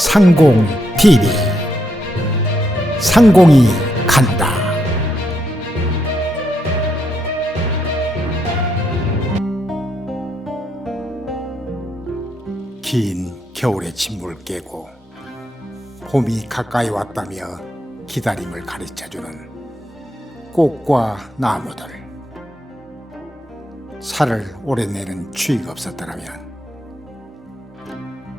상공 TV 상공이 간다. 긴 겨울의 침묵을 깨고 봄이 가까이 왔다며 기다림을 가르쳐주는 꽃과 나무들. 살을 오래 내는 추위가 없었더라면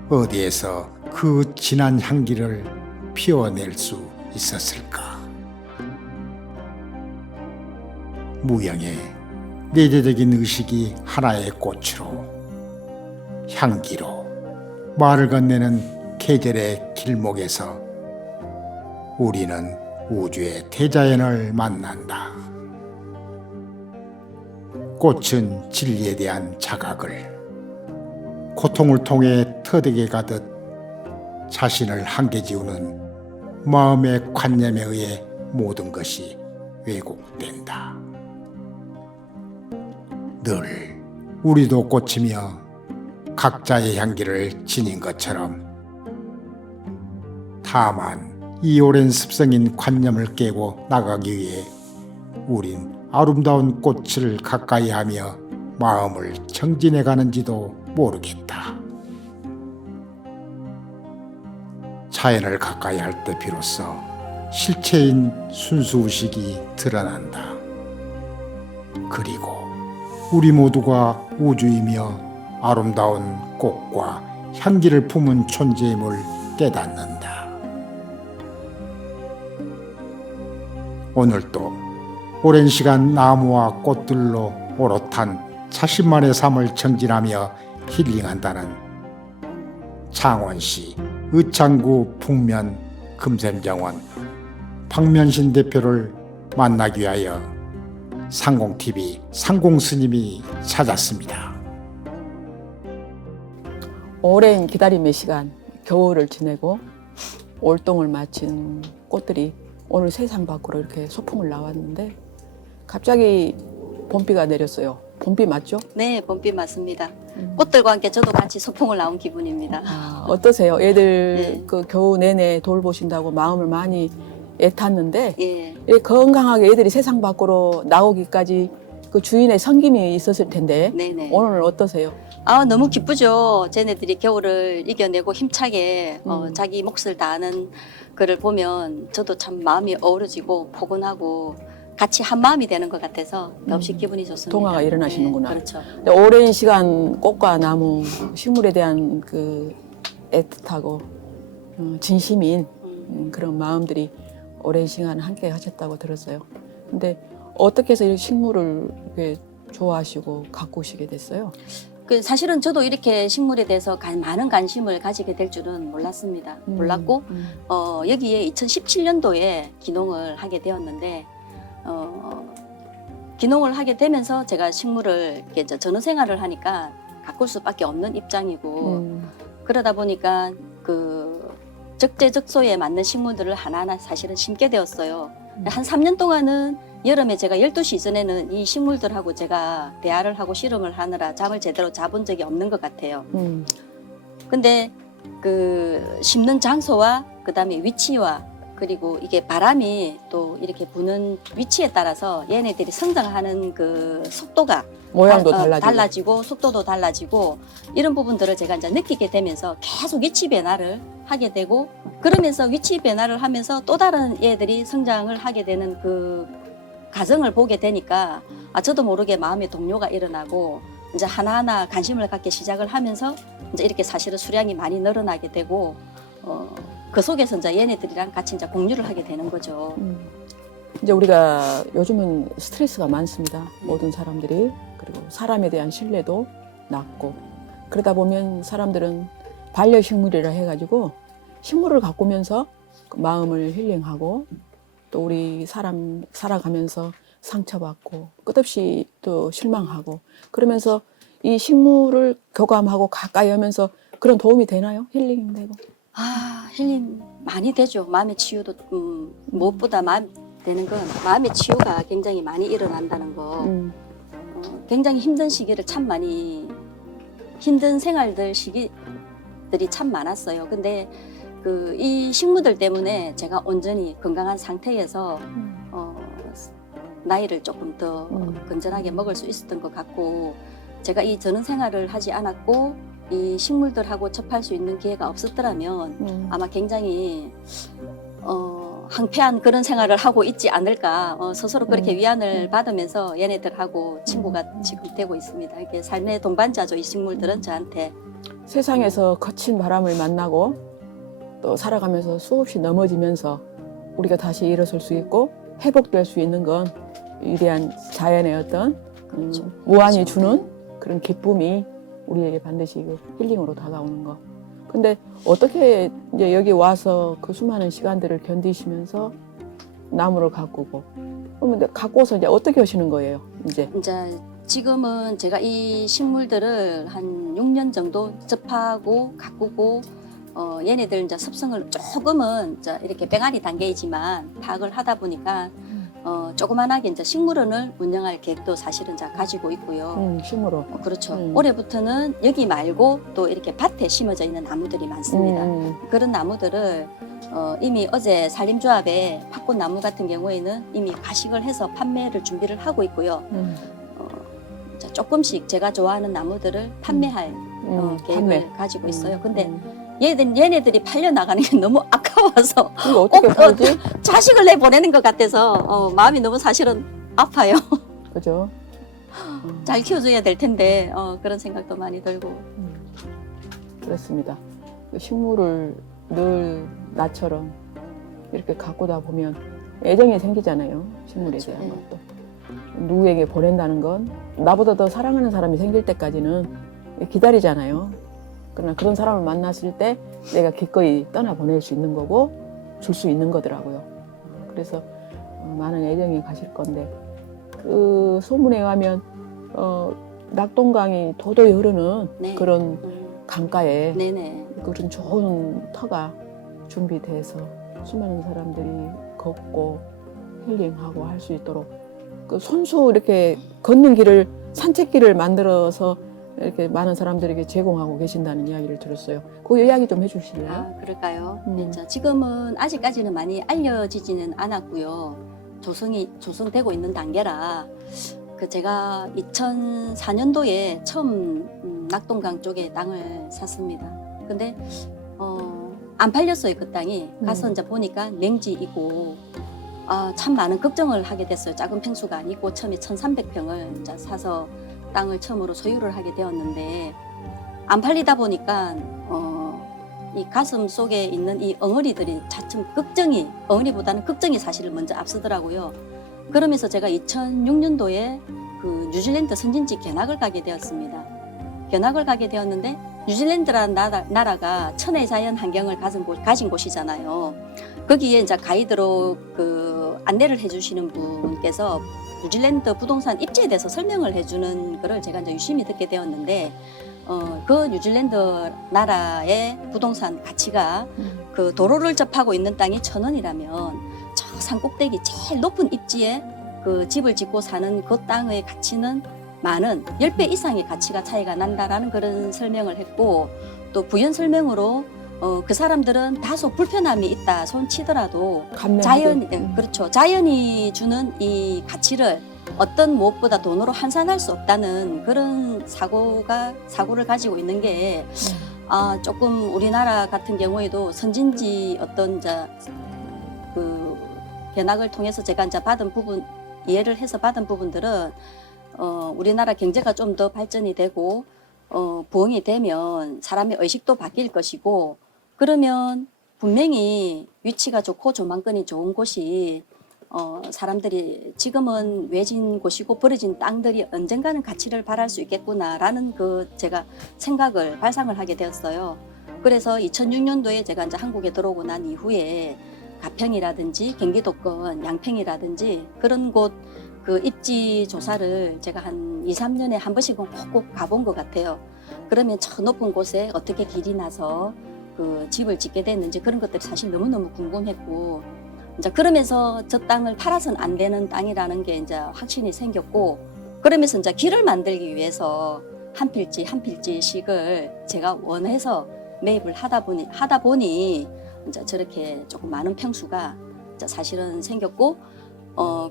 어디에서 그 진한 향기를 피워낼 수 있었을까? 무형의 내재적인 의식이 하나의 꽃으로, 향기로 말을 건네는 계절의 길목에서 우리는 우주의 대자연을 만난다. 꽃은 진리에 대한 자각을, 고통을 통해 터득해 가듯 자신을 한계 지우는 마음의 관념에 의해 모든 것이 왜곡된다. 늘 우리도 꽃이며 각자의 향기를 지닌 것처럼, 다만 이 오랜 습성인 관념을 깨고 나가기 위해 우린 아름다운 꽃을 가까이 하며 마음을 정진해 가는지도 모르겠다. 자연을 가까이 할 때 비로소 실체인 순수의식이 드러난다. 그리고 우리 모두가 우주이며 아름다운 꽃과 향기를 품은 존재임을 깨닫는다. 오늘도 오랜 시간 나무와 꽃들로 오롯한 자신만의 삶을 정진하며 힐링한다는 창원시 의창구 북면 금샘정원 박면신 대표를 만나기 위하여 상공TV 상공스님이 찾았습니다. 오랜 기다림의 시간, 겨울을 지내고 올동을 마친 꽃들이 오늘 세상 밖으로 이렇게 소풍을 나왔는데 갑자기 봄비가 내렸어요. 봄비 맞죠? 네, 봄비 맞습니다. 꽃들과 함께 저도 같이 소풍을 나온 기분입니다. 어떠세요? 애들 네. 그 겨우 내내 돌보신다고 마음을 많이 애탔는데 예, 이 건강하게 애들이 세상 밖으로 나오기까지 그 주인의 섬김이 있었을 텐데 네네. 오늘 어떠세요? 너무 기쁘죠. 쟤네들이 겨울을 이겨내고 힘차게 자기 몫을 다하는 그를 보면 저도 참 마음이 어우러지고 포근하고 같이 한 마음이 되는 것 같아서 더없이 기분이 좋습니다. 동화가 일어나시는구나. 네, 그렇죠. 오랜 시간 꽃과 나무, 식물에 대한 그 애틋하고 진심인 그런 마음들이 오랜 시간 함께 하셨다고 들었어요. 근데 어떻게 해서 이 식물을 이렇게 좋아하시고 가꾸시게 됐어요? 사실은 저도 이렇게 식물에 대해서 많은 관심을 가지게 될 줄은 몰랐습니다. 몰랐고 여기에 2017년도에 기농을 하게 되었는데 기농을 하게 되면서 제가 식물을 이렇게 전원생활을 하니까 가꿀 수밖에 없는 입장이고 그러다 보니까 그 적재적소에 맞는 식물들을 하나하나 사실은 심게 되었어요. 한 3년 동안은 여름에 제가 12시 이전에는 이 식물들하고 제가 대화를 하고 씨름을 하느라 잠을 제대로 자본 적이 없는 것 같아요. 근데 그 심는 장소와 그다음에 위치와 그리고 이게 바람이 또 이렇게 부는 위치에 따라서 얘네들이 성장하는 그 속도가 모양도 달라지고 속도도 달라지고 이런 부분들을 제가 이제 느끼게 되면서 계속 위치 변화를 하게 되고 그러면서 위치 변화를 하면서 또 다른 얘들이 성장을 하게 되는 그 과정을 보게 되니까 저도 모르게 마음의 동요가 일어나고 이제 하나하나 관심을 갖기 시작을 하면서 이제 이렇게 사실은 수량이 많이 늘어나게 되고 그 속에서 이제 얘네들이랑 같이 이제 공유를 하게 되는 거죠. 이제 우리가 요즘은 스트레스가 많습니다. 모든 사람들이. 그리고 사람에 대한 신뢰도 낮고 그러다 보면 사람들은 반려식물이라 해가지고 식물을 가꾸면서 그 마음을 힐링하고 또 우리 사람 살아가면서 상처받고 끝없이 또 실망하고 그러면서 이 식물을 교감하고 가까이 하면서 그런 도움이 되나요? 힐링 되고? 힐링 많이 되죠. 마음의 치유도 무엇보다 되는 건 마음의 치유가 굉장히 많이 일어난다는 거. 굉장히 힘든 시기를 참 많이 힘든 생활들 시기들이 참 많았어요. 근데 이 식물들 때문에 제가 온전히 건강한 상태에서 나이를 조금 더 건전하게 먹을 수 있었던 것 같고, 제가 이 전원 생활을 하지 않았고 이 식물들하고 접할 수 있는 기회가 없었더라면 아마 굉장히 항폐한 그런 생활을 하고 있지 않을까. 스스로 그렇게 위안을 받으면서 얘네들하고 친구가 지금 되고 있습니다. 이게 삶의 동반자죠. 이 식물들은 저한테. 세상에서 거친 바람을 만나고 또 살아가면서 수없이 넘어지면서 우리가 다시 일어설 수 있고 회복될 수 있는 건 위대한 자연의 어떤 무한히 그렇죠. 주는 그런 기쁨이 우리에게 반드시 그 힐링으로 다가오는 거. 근데 어떻게 이제 여기 와서 그 수많은 시간들을 견디시면서 나무를 가꾸고, 그러면 가꾸어서 이제 어떻게 하시는 거예요? 이제 지금은 제가 이 식물들을 한 6년 정도 접하고 가꾸고 얘네들 이제 습성을 조금은 이제 이렇게 뺑아리 단계이지만 파악을 하다 보니까 조그만하게 이제 식물원을 운영할 계획도 사실은 자 가지고 있고요. 식물로. 그렇죠. 올해부터는 여기 말고 또 이렇게 밭에 심어져 있는 나무들이 많습니다. 그런 나무들을 이미 어제 산림조합에 팝꽃 나무 같은 경우에는 이미 가식을 해서 판매를 준비를 하고 있고요. 자, 조금씩 제가 좋아하는 나무들을 판매할 계획을 가지고 있어요. 근데 얘네들이 팔려 나가는 게 너무 아까워서 이거 어떻게 팔지? 자식을 내 보내는 것 같아서 마음이 너무 사실은 아파요. 그죠? 잘 키워줘야 될 텐데 그런 생각도 많이 들고. 그렇습니다. 그 식물을 늘 나처럼 이렇게 가꾸다 보면 애정이 생기잖아요. 식물에 그렇죠. 대한 것도. 누구에게 보낸다는 건 나보다 더 사랑하는 사람이 생길 때까지는 기다리잖아요. 그러나 그런 사람을 만났을 때 내가 기꺼이 떠나보낼 수 있는 거고 줄 수 있는 거더라고요. 그래서 많은 애정이 가실 건데, 그 소문에 의하면 낙동강이 도도히 흐르는 네. 그런 강가에 네네. 그런 좋은 터가 준비돼서 수많은 사람들이 걷고 힐링하고 할 수 있도록 그 손수 이렇게 걷는 길을, 산책길을 만들어서 이렇게 많은 사람들에게 제공하고 계신다는 이야기를 들었어요. 그 이야기 좀 해주실래요? 아, 그럴까요? 자, 지금은 아직까지는 많이 알려지지는 않았고요. 조성되고 있는 단계라 제가 2004년도에 처음 낙동강 쪽에 땅을 샀습니다. 근데 안 팔렸어요. 그 땅이. 가서 이제 보니까 맹지이고 참 많은 걱정을 하게 됐어요. 작은 평수가 아니고 처음에 1,300평을 이제 사서 땅을 처음으로 소유를 하게 되었는데, 안 팔리다 보니까 이 가슴 속에 있는 이 엉어리들이 차츰 엉어리보다는 걱정이 사실 먼저 앞서더라고요. 그러면서 제가 2006년도에 그 뉴질랜드 선진지 견학을 가게 되었습니다. 견학을 가게 되었는데, 뉴질랜드라는 나라가 천혜의 자연 환경을 가진 곳이잖아요. 거기에 이제 가이드로 그 안내를 해주시는 분께서 뉴질랜드 부동산 입지에 대해서 설명을 해주는 거를 제가 이제 유심히 듣게 되었는데, 그 뉴질랜드 나라의 부동산 가치가 그 도로를 접하고 있는 땅이 1,000원이라면 저 산 꼭대기 제일 높은 입지에 그 집을 짓고 사는 그 땅의 가치는 많은 10배 이상의 가치가 차이가 난다라는 그런 설명을 했고, 또 부연 설명으로 그 사람들은 다소 불편함이 있다 손치더라도 그렇죠. 자연이 주는 이 가치를 어떤 무엇보다 돈으로 환산할 수 없다는 그런 사고를 가지고 있는 게 조금 우리나라 같은 경우에도 선진지 어떤 그 견학을 통해서 제가 이제 이해를 해서 받은 부분들은 우리나라 경제가 좀 더 발전이 되고 부흥이 되면 사람의 의식도 바뀔 것이고, 그러면 분명히 위치가 좋고 조망권이 좋은 곳이 사람들이 지금은 외진 곳이고 버려진 땅들이 언젠가는 가치를 발할 수 있겠구나라는 제가 발상을 하게 되었어요. 그래서 2006년도에 제가 이제 한국에 들어오고 난 이후에 가평이라든지 경기도권 양평이라든지 그런 곳 그 입지 조사를 제가 한 2, 3년에 한 번씩은 꼭 가본 것 같아요. 그러면 저 높은 곳에 어떻게 길이 나서 그 집을 짓게 됐는지 그런 것들이 사실 너무너무 궁금했고, 이제 그러면서 저 땅을 팔아서는 안 되는 땅이라는 게 이제 확신이 생겼고, 그러면서 이제 길을 만들기 위해서 한 필지씩을 제가 원해서 매입을 하다 보니 이제 저렇게 조금 많은 평수가 이제 사실은 생겼고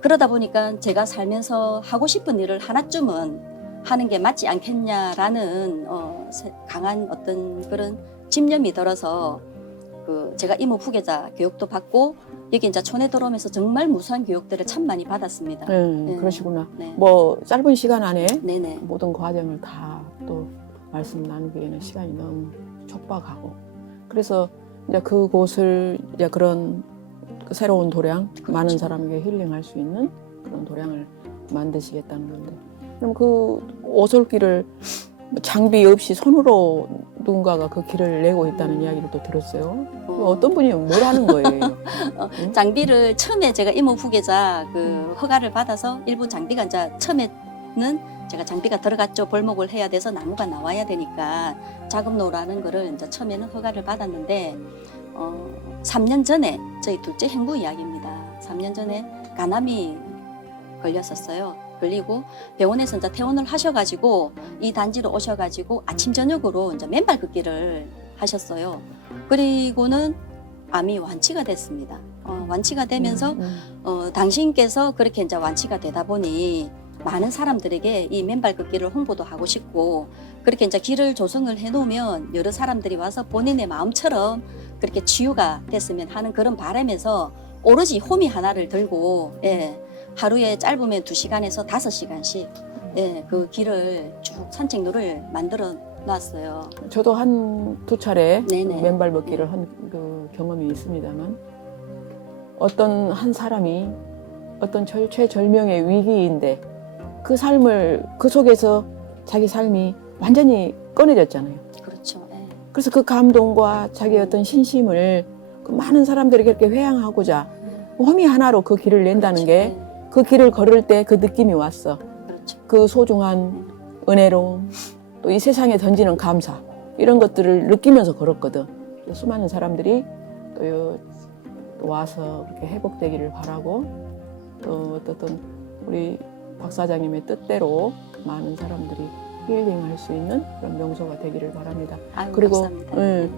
그러다 보니까 제가 살면서 하고 싶은 일을 하나쯤은 하는 게 맞지 않겠냐라는 강한 어떤 그런 집념이 들어서 제가 이모 부계자 교육도 받고 여기 이제 촌에 들어오면서 정말 무수한 교육들을 참 많이 받았습니다. 네. 그러시구나. 네. 뭐 짧은 시간 안에 네네. 모든 과정을 다 또 말씀 나누기에는 시간이 너무 촉박하고 그래서 이제 그곳을 이제 그런 그 새로운 도량 많은 사람에게 힐링할 수 있는 그런 도량을 만드시겠다는 건데 그럼 그 오솔길을 장비 없이 손으로 누군가가 그 길을 내고 있다는 이야기를 또 들었어요. 어떤 분이 뭘 하는 거예요? 응? 장비를 처음에 제가 이모 부계자 그 허가를 받아서 일부 장비가 이제 처음에는 제가 장비가 들어갔죠. 벌목을 해야 돼서 나무가 나와야 되니까 작업로라는 거를 이제 처음에는 허가를 받았는데 3년 전에 저희 둘째 행부 이야기입니다. 3년 전에 간암이 걸렸었어요. 걸리고 병원에서 이제 퇴원을 하셔가지고 이 단지로 오셔가지고 아침 저녁으로 이제 맨발 걷기를 하셨어요. 그리고는 암이 완치가 됐습니다. 완치가 되면서 당신께서 그렇게 이제 완치가 되다 보니 많은 사람들에게 이 맨발 걷기를 홍보도 하고 싶고 그렇게 이제 길을 조성을 해놓으면 여러 사람들이 와서 본인의 마음처럼 그렇게 치유가 됐으면 하는 그런 바람에서 오로지 호미 하나를 들고 하루에 짧으면 2시간에서 5시간씩 그 길을 쭉 산책로를 만들어 놨어요. 저도 한2 차례 네네. 맨발 걷기를 한 그 경험이 있습니다만 어떤 한 사람이 어떤 최절명의 위기인데 그 삶을 그 속에서 자기 삶이 완전히 꺼내졌잖아요. 그렇죠. 그래서 그 감동과 자기의 어떤 신심을 그 많은 사람들에게 이렇게 회양하고자 홈이 하나로 그 길을 낸다는 게 그 길을 걸을 때 그 느낌이 왔어. 그렇죠. 그 소중한 은혜로움, 또 이 세상에 던지는 감사 이런 것들을 느끼면서 걸었거든. 수많은 사람들이 또 와서 그렇게 회복되기를 바라고 또 어떤 우리 박 사장님의 뜻대로 많은 사람들이 힐링할 수 있는 그런 명소가 되기를 바랍니다. 아유, 그리고 감사합니다.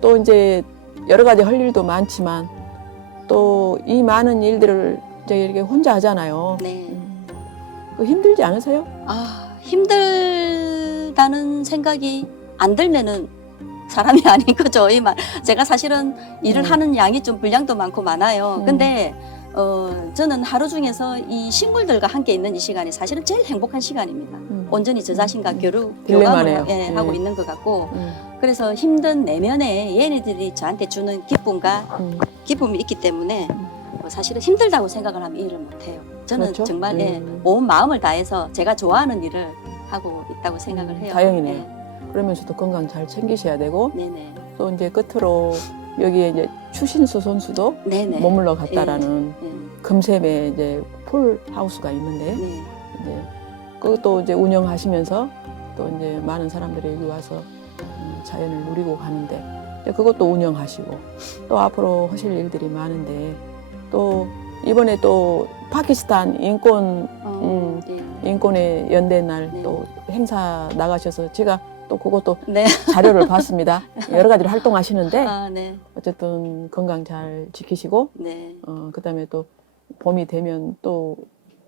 또 이제 여러 가지 할 일도 많지만 또 이 많은 일들을 이제 이렇게 혼자 하잖아요. 네. 힘들지 않으세요? 힘들다는 생각이 안 들면은 사람이 아닌 거죠. 제가 사실은 일을 하는 양이 좀 분량도 많고 많아요. 근데 저는 하루 중에서 이 식물들과 함께 있는 이 시간이 사실은 제일 행복한 시간입니다. 온전히 저 자신과 딜레마네요. 교감을 하고 있는 것 같고 그래서 힘든 내면에 얘네들이 저한테 주는 기쁨과 기쁨이 있기 때문에 사실은 힘들다고 생각을 하면 일을 못해요. 저는 그렇죠? 정말 온 마음을 다해서 제가 좋아하는 일을 하고 있다고 생각을 해요. 다행이네요. 그러면서도 건강 잘 챙기셔야 되고 네네. 또 이제 끝으로 여기에 이제 추신수 선수도 네네. 머물러 갔다라는 네. 금샘에 이제 폴 하우스가 있는데 네. 이제 그것도 이제 운영하시면서 또 이제 많은 사람들이 여기 와서 자연을 누리고 가는데 이제 그것도 운영하시고 또 앞으로 하실 일들이 많은데 또 이번에 또 파키스탄 인권의 연대 날 또 행사 나가셔서 제가 또 그것도 네. 자료를 봤습니다. 여러 가지로 활동하시는데 네. 어쨌든 건강 잘 지키시고 네. 그다음에 또 봄이 되면 또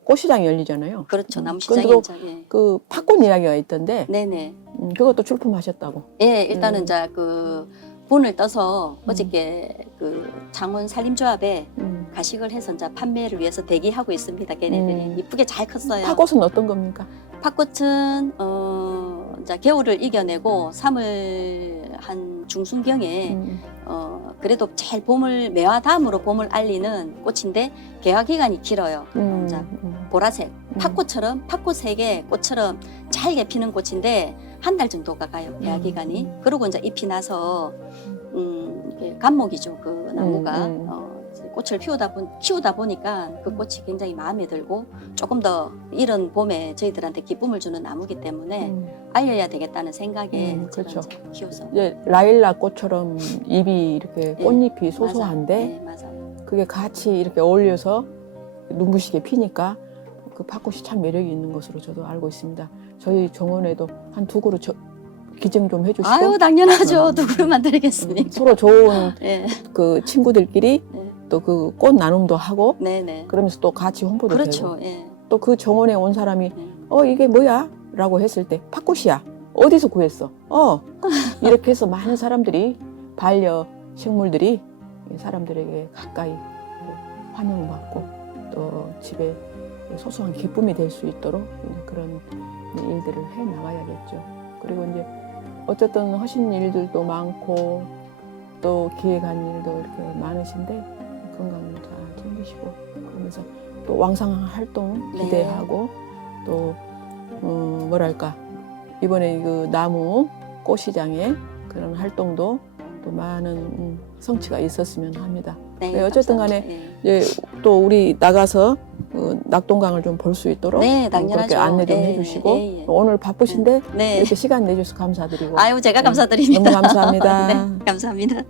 꽃시장이 열리잖아요. 그렇죠. 근데도 나무시장이 그 팝꽃 이야기가 있던데 네네. 그것도 출품하셨다고. 예, 일단은 이제 그 분을 떠서 어저께 그 창원 산림조합에 가식을 해서 이제 판매를 위해서 대기하고 있습니다. 걔네들이 이쁘게 잘 컸어요. 팥꽃은 어떤 겁니까? 팥꽃은 이제 겨울을 이겨내고 3월 한 중순경에 그래도 제일 봄을 매화 다음으로 봄을 알리는 꽃인데 개화 기간이 길어요. 이제 보라색 팥꽃처럼 팥꽃색의 꽃처럼 잘게 피는 꽃인데 한 달 정도가 가요. 개화 기간이. 그리고 이제 잎이 나서 이게 감목이죠. 그 나무가 꽃을 키우다 보니까 그 꽃이 굉장히 마음에 들고 조금 더 이런 봄에 저희들한테 기쁨을 주는 나무기 때문에 알려야 되겠다는 생각에 제가 그렇죠. 이제 키워서. 이제 라일락 꽃처럼 잎이 이렇게 꽃잎이 맞아요. 소소한데 네, 맞아요. 그게 같이 이렇게 어울려서 눈부시게 피니까 그 팥꽃이 참 매력이 있는 것으로 저도 알고 있습니다. 저희 정원에도 한 2그루 기증 좀 해주시고 아유 당연하죠. 누구만 드리겠습니까? 서로 좋은 예. 그 친구들끼리 네. 또 그 꽃 나눔도 하고 네네. 그러면서 또 같이 홍보도 그렇죠. 되고 예. 또 그 정원에 온 사람이 네. 이게 뭐야? 라고 했을 때 팥꽃이야. 어디서 구했어? 이렇게 해서 많은 사람들이 반려식물들이 사람들에게 가까이 환영받고 또 집에 소소한 기쁨이 될 수 있도록 이제 그런 일들을 해 나가야겠죠. 그리고 이제 어쨌든 하신 일들도 많고 또 기획한 일도 이렇게 많으신데 건강 잘 챙기시고 그러면서 또 왕성한 활동 네. 기대하고 또 뭐랄까 이번에 그 나무 꽃시장에 그런 활동도 또 많은 성취가 있었으면 합니다. 네, 어쨌든 간에 감사합니다. 이제 또 우리 나가서 낙동강을 좀 볼 수 있도록 네, 당연하죠. 그렇게 안내 좀 예, 해주시고 예, 예. 오늘 바쁘신데 네. 이렇게 시간 내주셔서 감사드리고 아유 제가 네, 감사드립니다. 너무 감사합니다. 네, 감사합니다.